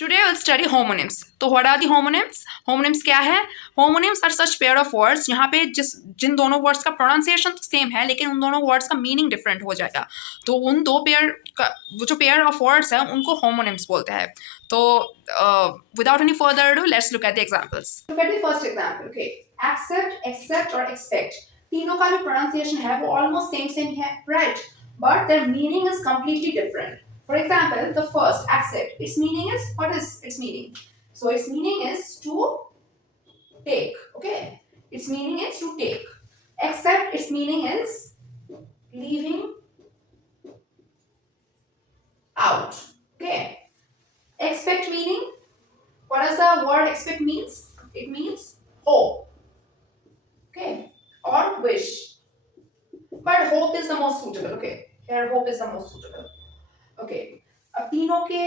Today we'll study homonyms. तो what are the homonyms? Homonyms क्या है? Homonyms are such pair of words यहाँ पे जिन दोनों words का pronunciation तो सेम है लेकिन उन दोनों words का meaning different हो जाएगा. तो उन दो पेयर का वो जो pair of words है उनको homonyms बोलते हैं. तो without any further ado, let's look at the examples. Look at the first example. Okay, accept, accept और expect. तीनों का जो pronunciation है वो almost same है, right? But their meaning is completely different. For example, the first accept. Its meaning is, what is its meaning? So its meaning is to take. Okay. Its meaning is to take. Accept. Its meaning is leaving out. Okay. Expect meaning. What does the word expect means? It means hope. Okay. Or wish. But hope is the most suitable. Okay. Here hope is the most suitable. Okay. अब तीनों के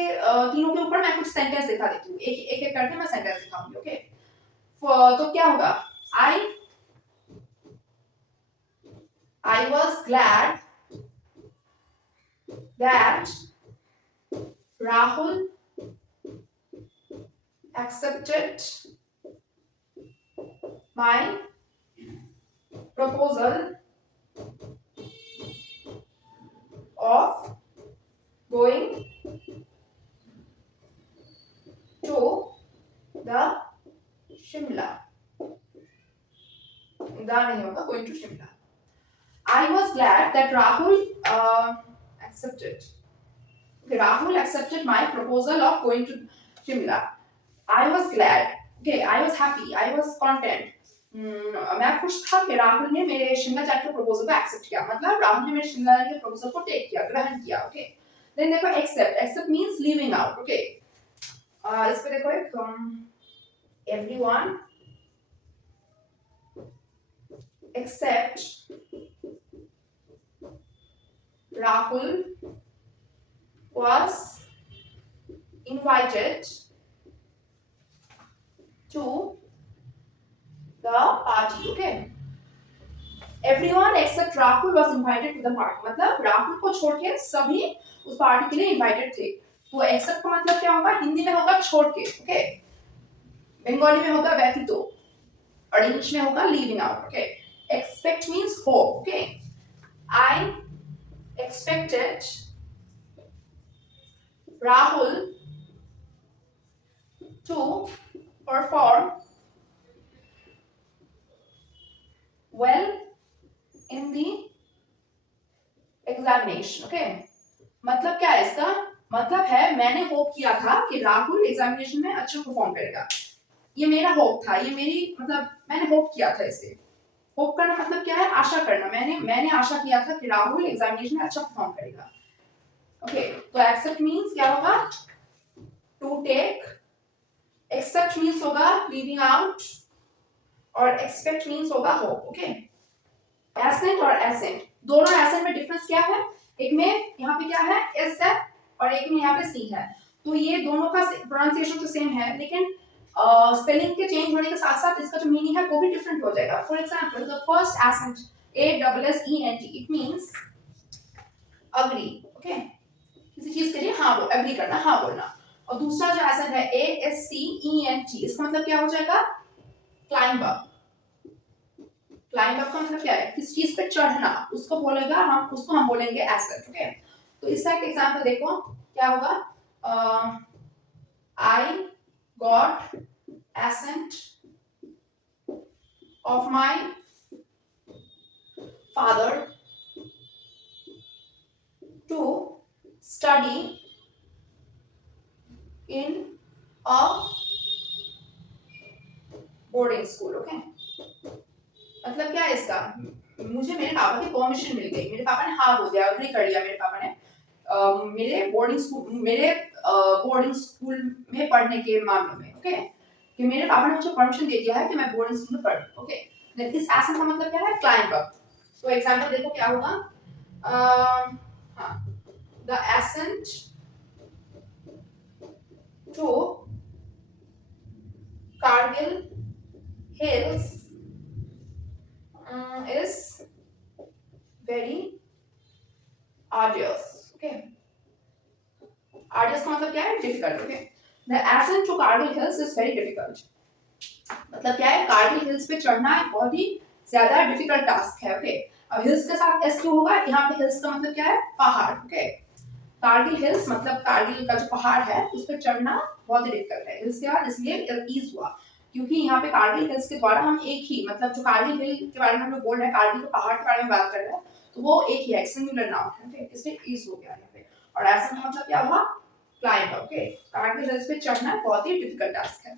ऊपर मैं कुछ sentence दिखा देती हूँ. एक एक करके मैं सेंटेंस दिखाऊंगी. ओके. तो क्या होगा? I was glad that Rahul accepted my proposal of going to the Shimla. नहीं होगा, going to Shimla. I was glad that Rahul accepted. Okay, Rahul accepted my proposal of going to Shimla. I was glad. Okay, I was happy. I was content. मैं खुश था कि राहुल ने मेरे शिमला जाने के प्रपोजल को एक्सेप्ट किया. मतलब राहुल ने मेरे शिमला जाने के प्रपोजल को टेक किया, ग्रहण किया. ओके. देन देखो except. Except means leaving out. Okay. इस पे देखो एक everyone except Rahul was invited to the party. Okay. Everyone except Rahul was invited to the party. मतलब राहुल को छोड़ के सभी उस पार्टी के लिए invited थे. तो एक्सेप्ट का मतलब क्या होगा? हिंदी में होगा छोड़ के. ओके. बंगाली में होगा व्यतीत और इंग्लिश में होगा leaving out. Okay. Expect means hope. Okay. I expected Rahul to perform well in the examination. Okay. मतलब क्या है इसका? मतलब है मैंने होप किया था कि राहुल एग्जामिनेशन में अच्छा परफॉर्म करेगा. ये मेरा होप था. ये मेरी मतलब मैंने होप किया था इसे. होप करना मतलब क्या है? आशा करना. मैंने आशा किया था कि राहुल एग्जामिनेशन में अच्छा परफॉर्म करेगा. ओके. तो एक्सेप्ट मींस क्या होगा? To take. एक्सेप्ट मींस होगा लीविंग आउट और एक्सपेक्ट मींस होगा होप. ओके. एसेंट और एसेंट, दोनों एसेंट में डिफरेंस क्या है? एक में यहाँ पे क्या है? एस है और एक में यहाँ पे सी है. तो ये दोनों का प्रोनाउंसिएशन तो सेम है लेकिन स्पेलिंग के चेंज होने के साथ साथ इसका जो मीनिंग है वो भी डिफरेंट हो जाएगा. For example the first assent ASSENT it means agree. Okay. किसी चीज के लिए हाँ बोल, एग्री करना, हाँ बोलना. और दूसरा जो एसेंट है ASCENT, इसका मतलब क्या हो जाएगा? Climb up. क्लाइंब अप का मतलब क्या है? किस चीज पे चढ़ना, उसको हम बोलेंगे एसेंट. ओके. तो इसका एक एग्जांपल देखो क्या होगा? I got assent of my father to study in a boarding school. Okay. मतलब क्या है इसका? मुझे मेरे पापा की परमिशन मिल गई. मेरे पापा ने हाँ बोल दिया, एग्री कर लिया मेरे पापा ने मेरे बोर्डिंग स्कूल में पढ़ने के मामले में. ओके. कि मेरे पापा ने मुझे परमिशन दे दिया है कि मैं बोर्डिंग स्कूल में पढूं. ओके. देन इस एसेंट का मतलब क्या है? Climb up. तो एग्जांपल देखो क्या होगा? हाँ. The ascent to Kargil hills is very arduous. Okay. Arduous का मतलब क्या है? Difficult. Okay. The ascent to Kargil hills is very difficult. मतलब क्या है, कारगिल हिल्स पे चढ़ना एक बहुत ही ज्यादा डिफिकल्ट टास्क है। ओके, अब हिल्स के साथ एस क्यों होगा, यहाँ पे हिल्स का मतलब क्या है, पहाड़। ओके, कारगिल हिल्स मतलब कारगिल का जो पहाड़ है उस पर चढ़ना बहुत ही डिफिकल्ट है। हिल्स के बाद इसलिए ईज हुआ क्योंकि यहाँ पे कारगिल हिल्स के द्वारा हम एक ही, मतलब जो कारगिल हिल के बारे में हम लोग बोल रहे हैं, कारगिल के पहाड़ के बारे में बात कर रहे हैं, तो वो एक ही है, सिंगुलर नाउन है। ओके, इसलिए ईज हो गया यहाँ पे। और ऐसा का मतलब क्या हुआ, क्लाइंब। ओके, कारगिल हिल्स पे चढ़ना बहुत ही डिफिकल्ट टास्क है।